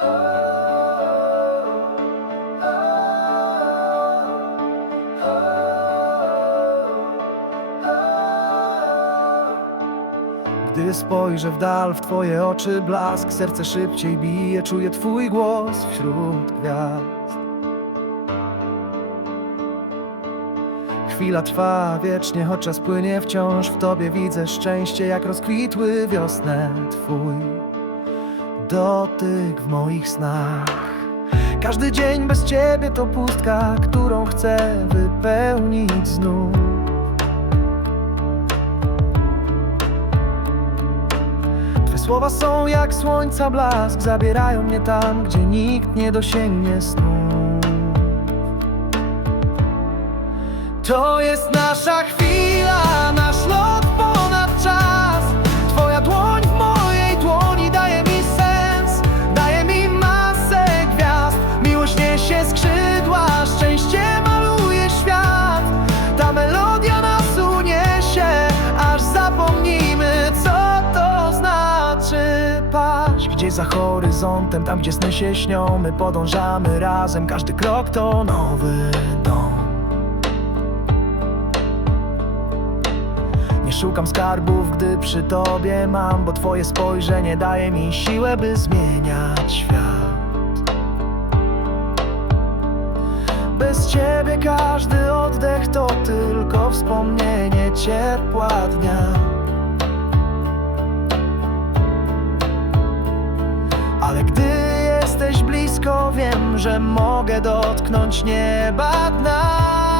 Gdy spojrzę w dal w twoje oczy blask Serce szybciej bije, czuję twój głos wśród gwiazd. Chwila trwa wiecznie, choć czas płynie wciąż W tobie widzę szczęście, jak rozkwitły wiosnę twój Dotyk w moich snach. Każdy dzień bez ciebie to pustka, którą chcę wypełnić znów Twe słowa są jak słońca blask Zabierają mnie tam, gdzie nikt nie dosięgnie snu. To jest nasza chwila, paść Gdzieś za horyzontem, tam gdzie sny się śnią. My podążamy razem, każdy krok to nowy dom. Nie szukam skarbów, gdy przy tobie mam Bo twoje spojrzenie daje mi siłę, by zmieniać świat. Bez ciebie każdy oddech to tylko wspomnienie ciepła dnia wiem, że mogę dotknąć nieba dna.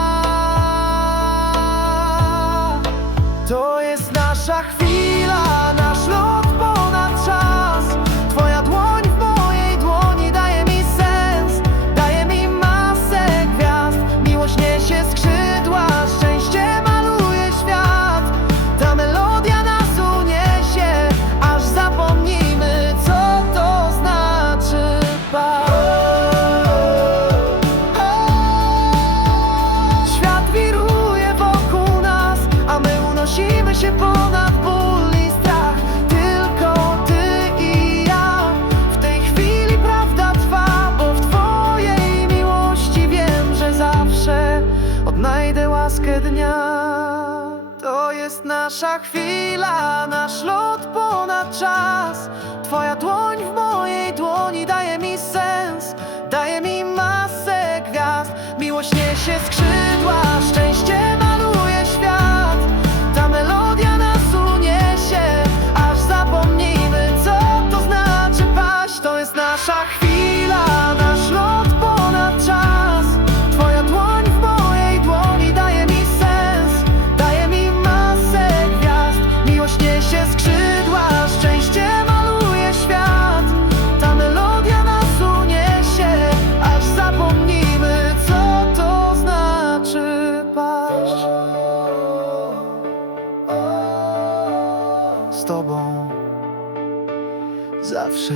Odnajdę łaskę dnia. To jest nasza chwila, nasz lot ponad czas. Twoja dłoń w mojej dłoni daje mi sens, daje mi masę gwiazd. Miłość niesie skrzydła, szczęście Z tobą zawsze